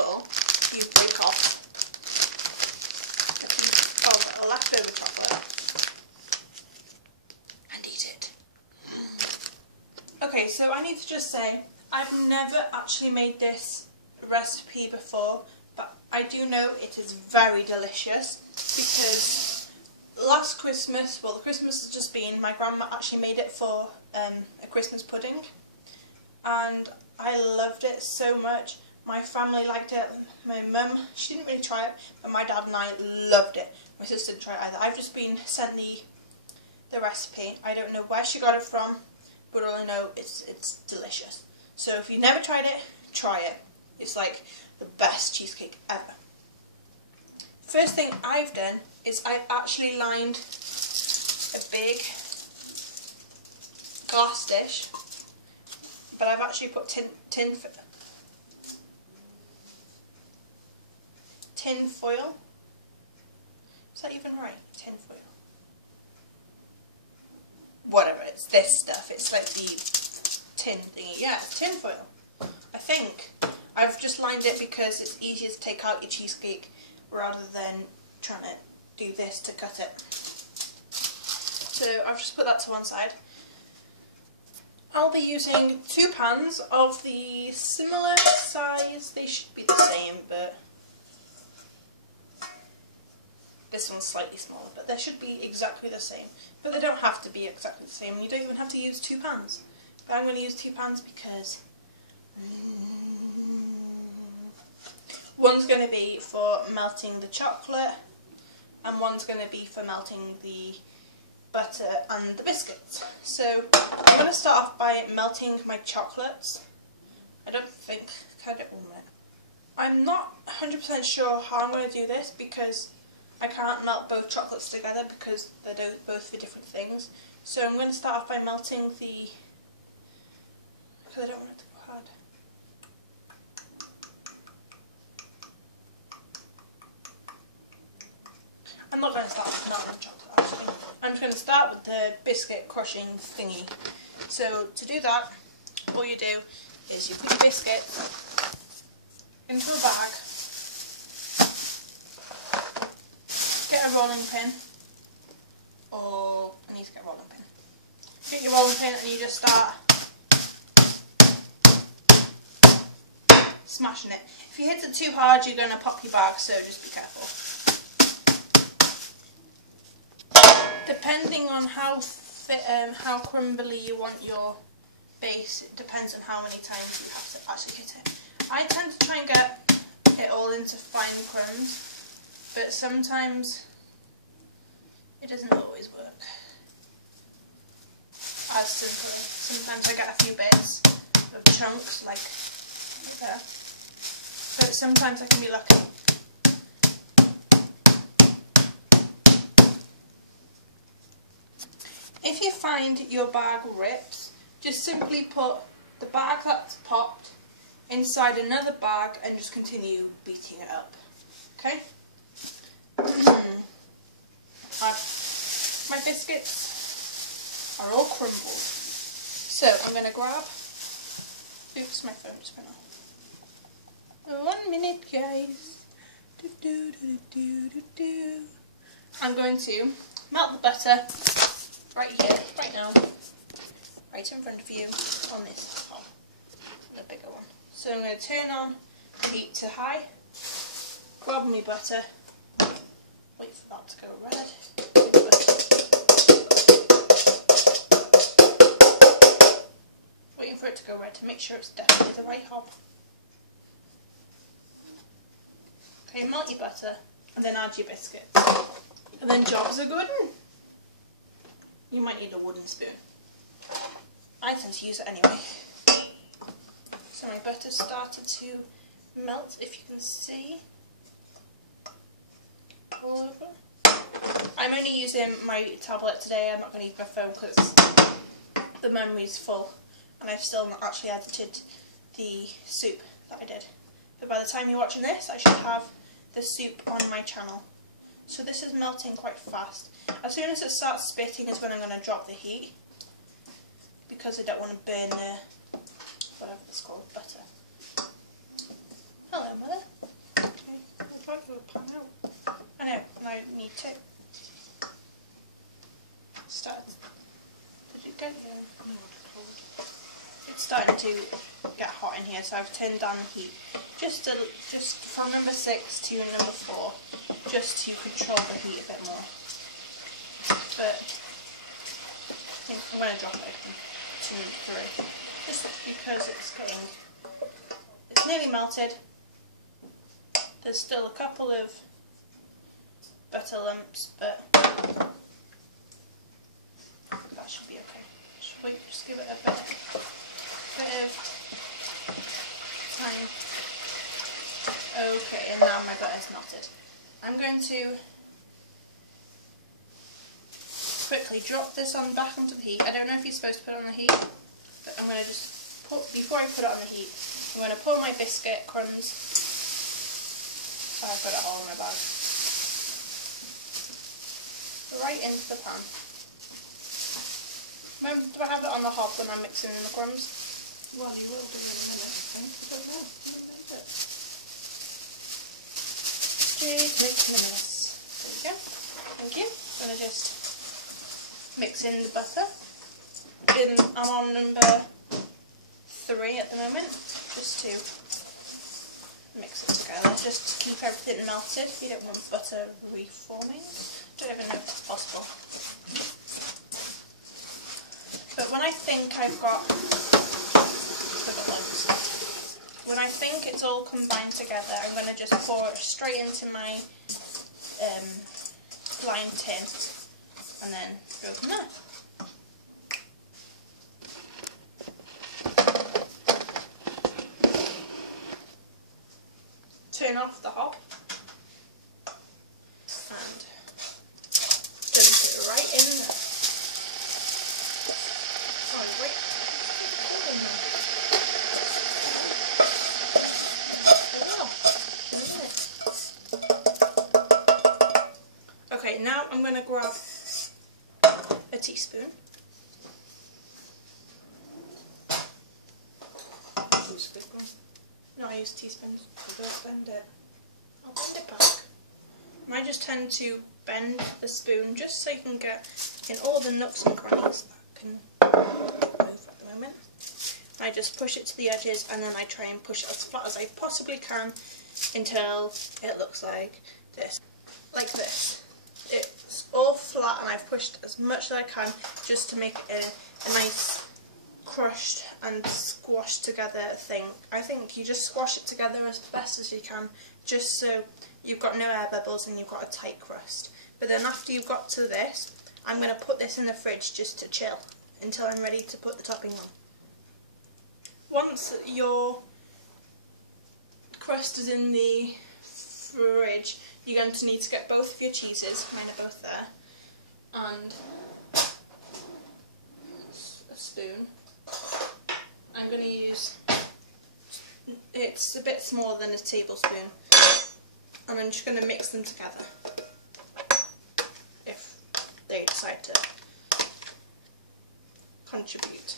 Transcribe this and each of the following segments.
little, you break off a piece of leftover chocolate and eat it. Okay, so I need to just say, I've never actually made this recipe before, but I do know it is very delicious because last Christmas, well, the Christmas has just been, my grandma actually made it for a Christmas pudding, and I loved it so much. My family liked it. My mum, she didn't really try it, but my dad and I loved it. My sister didn't try it either. I've just been sent the recipe. I don't know where she got it from, but all I know it's delicious. So if you've never tried it, try it. It's like the best cheesecake ever. First thing I've done is I've actually lined a big glass dish, but I've actually put tin foil. Is that even right? Tin foil. Whatever, it's this stuff. It's like the tin thingy. Yeah, tin foil. I think I've just lined it because it's easier to take out your cheesecake rather than trying to do this to cut it. So I've just put that to one side. I'll be using 2 pans of the similar size. They should be the same, but this one's slightly smaller, but they should be exactly the same. But they don't have to be exactly the same. You don't even have to use 2 pans. But I'm going to use 2 pans because one's going to be for melting the chocolate and one's going to be for melting the butter and the biscuits. So I'm going to start off by melting my chocolates. I don't think, can I do 1 minute? I'm not 100% sure how I'm going to do this because I can't melt both chocolates together because they're both for different things. So I'm going to start off by melting the, because I don't want it to go hard. I'm not going to start with melting the chocolate actually. I'm just going to start with the biscuit crushing thingy. So to do that, all you do is you put your biscuit into a bag, get a rolling pin, or I need to get a rolling pin. Get your rolling pin and you just start smashing it. If you hit it too hard, you're going to pop your bag, so just be careful. Depending on how crumbly you want your base, it depends on how many times you have to actually hit it. I tend to try and get it all into fine crumbs, but sometimes it doesn't always work as simply. Sometimes I get a few bits of chunks like that, but sometimes I can be lucky. If you find your bag rips, just simply put the bag that's popped inside another bag and just continue beating it up. Okay? My biscuits are all crumbled. So I'm going to grab, oops, my phone just went off. 1 minute, guys. I'm going to melt the butter right here, right now, right in front of you on this top, the bigger one. So I'm going to turn on heat to high, grab my butter, wait for that to go red. Waiting for it to go red to make sure it's definitely the right hob. Okay, melt your butter and then add your biscuits. And then jobs are good. You might need a wooden spoon. I tend to use it anyway. So my butter started to melt, if you can see, all over. I'm only using my tablet today. I'm not going to use my phone because the memory's full and I've still not actually edited the soup that I did. But by the time you're watching this, I should have the soup on my channel. So this is melting quite fast. As soon as it starts spitting is when I'm going to drop the heat, because I don't want to burn the, whatever it's called, butter. Hello, Mother. too. Did it get you? It's starting to get hot in here, so I've turned down the heat just from number 6 to number 4, just to control the heat a bit more. But I think I'm going to drop it from 2 and 3, just because it's nearly melted. There's still a couple of butter lumps, but that should be okay. Just give it a bit of time. Okay, and now my butter's melted. I'm going to quickly drop this back onto the heat. I don't know if you're supposed to put it on the heat, but I'm going to just before I put it on the heat, I'm going to pour my biscuit crumbs. I've got it all in my bag. Right into the pan. Do I have it on the hob when I'm mixing in the crumbs? Well, you will do in a minute, I think. I don't know. Jade makes a mess. There we go. Thank you. I'm going to just mix in the butter. I'm on number 3 at the moment, just to mix it together, just to keep everything melted. You don't want butter reforming. Don't even know if it's possible. But when I think when I think it's all combined together, I'm going to just pour it straight into my blind tin and then go from there. Turn off the hob and dump it right in there. Okay, now I'm going to grab a teaspoon. Use a big one. No, I use teaspoons. You don't bend it. I'll bend it back. I just tend to bend the spoon just so you can get in all the nooks and crannies that can move at the moment. I just push it to the edges and then I try and push it as flat as I possibly can until it looks like this. Like this. It's all flat and I've pushed as much as I can just to make it a nice crushed and squashed together thing. I think you just squash it together as best as you can, just so you've got no air bubbles and you've got a tight crust. But then after you've got to this, I'm going to put this in the fridge just to chill until I'm ready to put the topping on. Once your crust is in the fridge, you're going to need to get both of your cheeses, mine are both there, and a spoon. I'm going to use, it's a bit smaller than a tablespoon, and I'm just going to mix them together if they decide to contribute.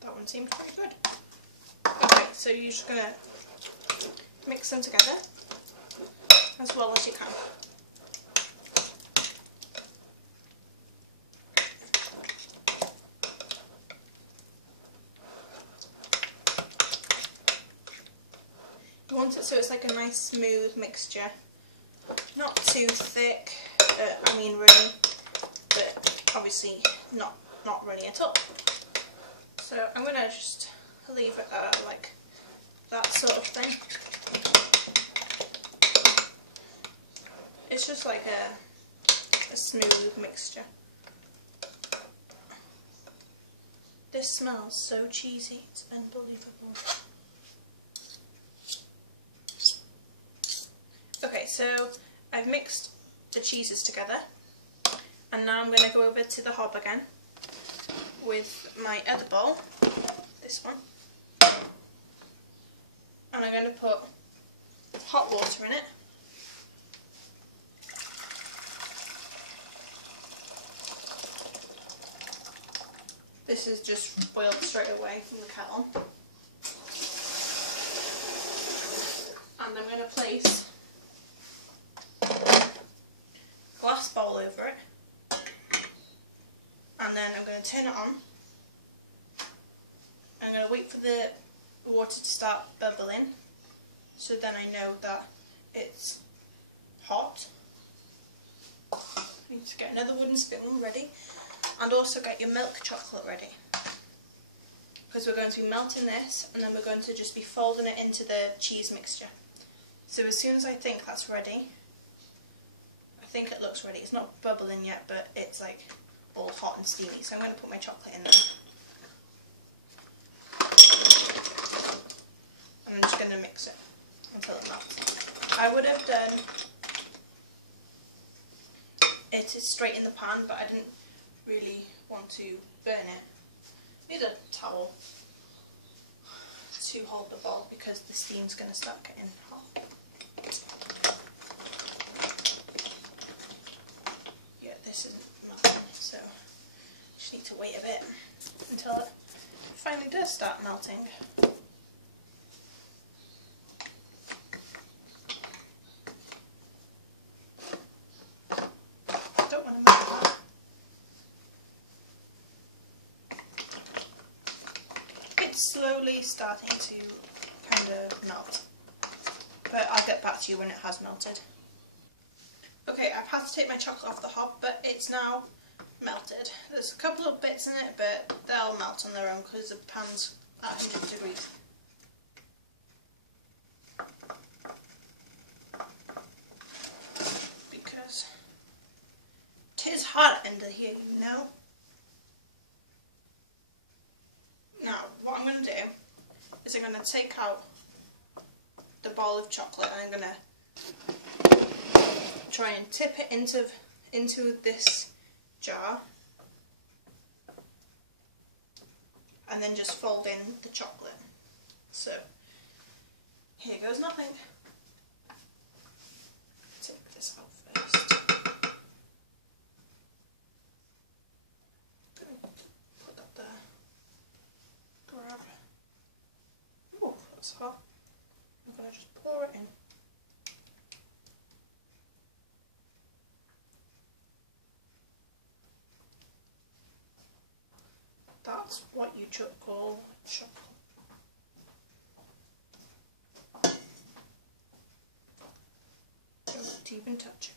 That one seems pretty good. Okay, so you're just going to mix them together as well as you can. You want it so it's like a nice smooth mixture. Not too thick, I mean runny, but obviously not runny at all. So I'm going to just leave it like that sort of thing. It's just like a smooth mixture. This smells so cheesy, it's unbelievable. Okay, so I've mixed the cheeses together, and now I'm going to go over to the hob again. with my other bowl, this one, and I'm going to put hot water in it. This is just boiled straight away from the kettle. And I'm going to place a glass bowl over it. And then I'm going to turn it on. I'm going to wait for the water to start bubbling, so then I know that it's hot. I need to get another wooden spoon ready, and also get your milk chocolate ready, because we're going to be melting this and then we're going to just be folding it into the cheese mixture. So as soon as I think that's ready, I think it looks ready. It's not bubbling yet, but it's like all hot and steamy, so I'm going to put my chocolate in there. And I'm just going to mix it until it melts. I would have done it straight in the pan, but I didn't really want to burn it. Need a towel to hold the bowl because the steam's going to start getting hot. Yeah, this isn't melting, so just need to wait a bit until it finally does start melting. Don't want to melt that. It's slowly starting to kind of melt, but I'll get back to you when it has melted. Okay, I've had to take my chocolate off the hob, but it's now melted. There's a couple of bits in it, but they'll melt on their own because the pan's at 100 degrees. Because it is hot under here, you know. Now, what I'm going to do is I'm going to take out the bowl of chocolate and I'm going to try and tip it into this jar, and then just fold in the chocolate. So here goes nothing. Take this out first. Put that there. Grab. Oh, that's hot. I'm going to just pour it in. That's what you call chocolate. Don't even touch it.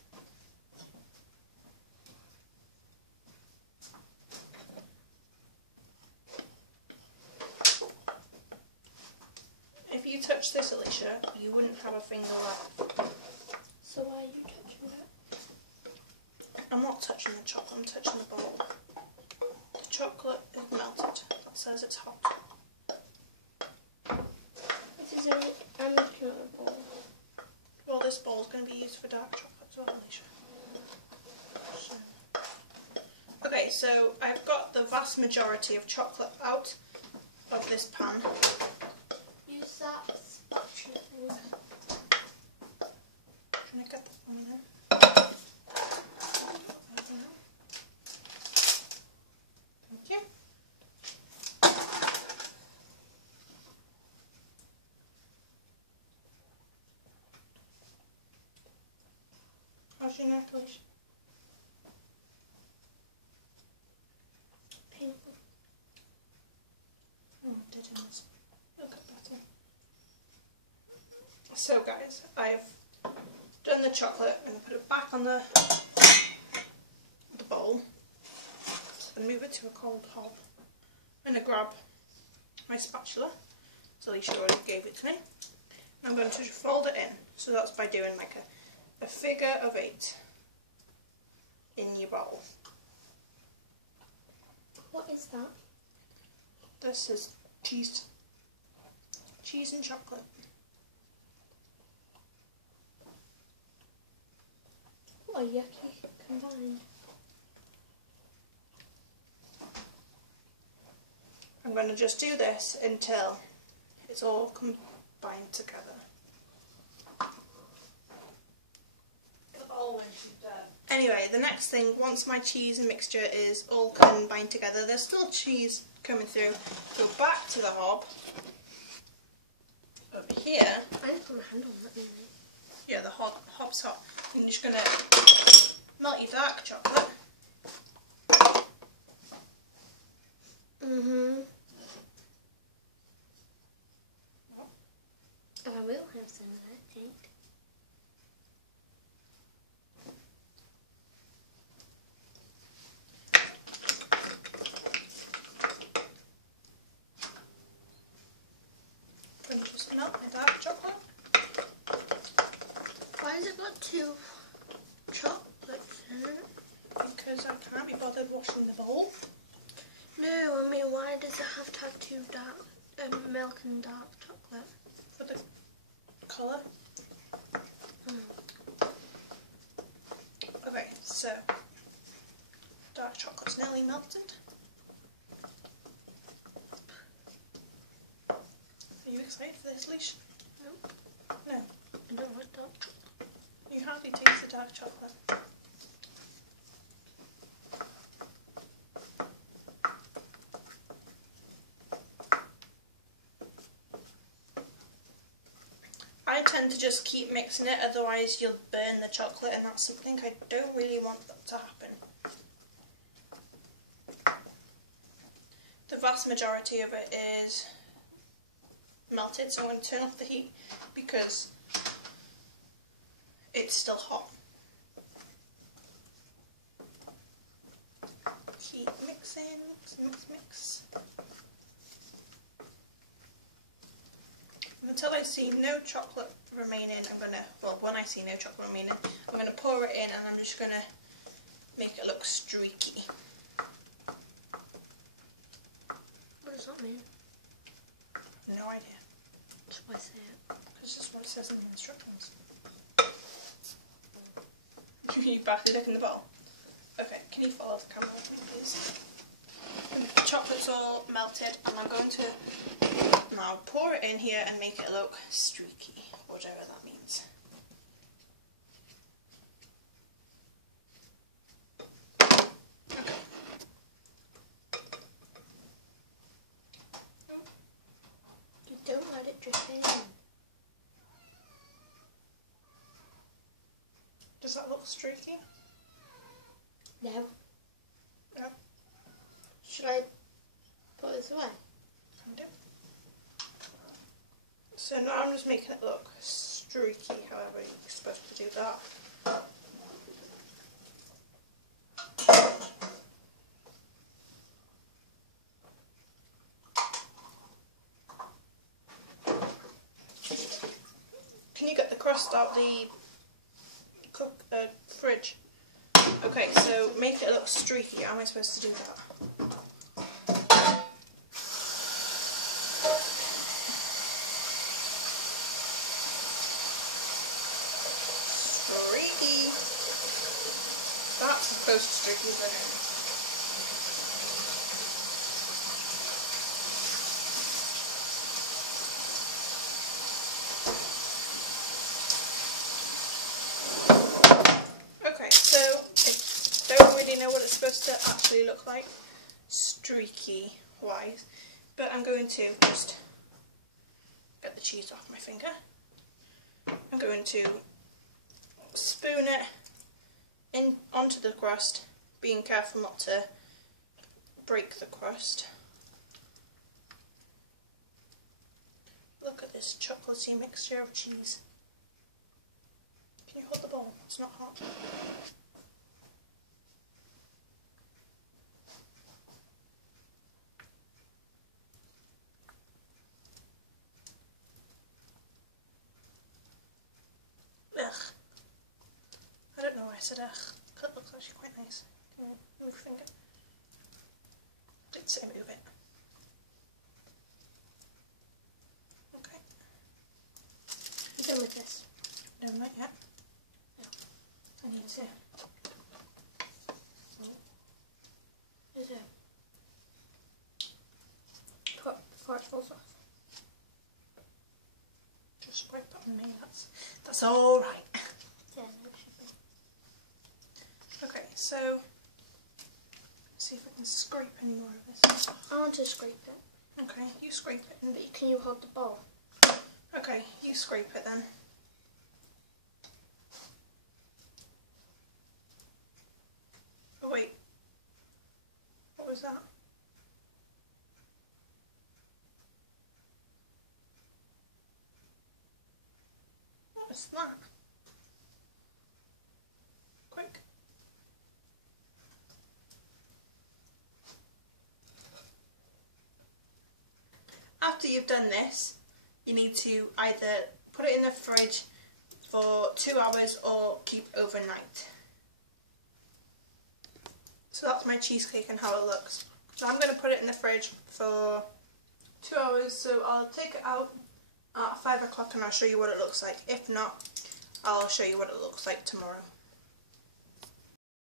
If you touch this, Alesha, you wouldn't have a finger left. So why are you touching it? I'm not touching the chocolate, I'm touching the bowl. The chocolate is melted. That says it's hot. This is an amateur bowl. Well, this bowl is going to be used for dark chocolate as well, Alesha. Okay, so I've got the vast majority of chocolate out of this pan. Use that spatula thing. Can I get that for me then? Thank you. How's your neck, Alesha? Painful. Oh, it did in this. It'll get better. So guys, I've done the chocolate. I'm going to put it back on the bowl and move it to a cold hob. I'm going to grab my spatula, so Alesha already gave it to me. And I'm going to just fold it in. So that's by doing like a figure of 8 in your bowl. What is that? This is cheese and chocolate. What a yucky combined. I'm going to just do this until it's all combined together. Anyway, the next thing, once my cheese and mixture is all combined together, there's still cheese coming through, go back to the hob. Over here, I didn't put my hand on that really. yeah, the hob's hot. I'm just going to melt your dark chocolate. I will have some of that, I think. I'm going to just melt my dark chocolate. Why has it got 2 chocolates in it? Because I can't be bothered washing the bowl. No, I mean, why does it have to have 2 dark milk and dark chocolate? For the colour. Okay, so dark chocolate's nearly melted. Are you excited for this, Alesha? Nope. No. I don't like dark chocolate. You hardly taste the dark chocolate. I tend to just keep mixing it, otherwise you'll burn the chocolate, and that's something I don't really want that to happen. The vast majority of it is melted, so I'm going to turn off the heat because it's still hot. Keep mixing, mix. Until I see no chocolate remaining, when I see no chocolate remaining, I'm going to pour it in and I'm just going to make it look streaky. What does that mean? No idea. That's why I say it. Because that's what it says in the instructions. You badly look in the bowl. Okay, can you follow the camera with me, please? The chocolate's all melted, and I'm going to now pour it in here and make it look streaky, whatever that means. Okay. You don't let it drip in. Does that look streaky? No. No. Should I put this away? Can do. So now I'm just making it look streaky, however you're supposed to do that. Can you get the crust out the fridge? Okay, so make it look streaky. How am I supposed to do that? Streaky. That's as close to streaky as I know. Okay, so I don't really know what it's supposed to actually look like, streaky wise, but I'm going to just get the cheese off my finger. I'm going to spoon it in onto the crust, being careful not to break the crust. Look at this chocolatey mixture of cheese. Can you hold the bowl? It's not hot. Ugh. I don't know why I said ugh. That looks actually quite nice. Can you move your finger? Did say move it. Okay. You done with this? No, not yet. No. I need to. Is it? falls off. Just scrape it on me, that's alright. Yeah, no, it should be. Okay, so see if I can scrape any more of this. I want to scrape it. Okay, you scrape it and Can you hold the bowl? okay, you scrape it then. Oh wait. What was that? What was that? Quick. After you've done this, you need to either put it in the fridge for 2 hours or keep overnight. So that's my cheesecake and how it looks. So I'm going to put it in the fridge for 2 hours, so I'll take it out at 5 o'clock and I'll show you what it looks like. If not, I'll show you what it looks like tomorrow.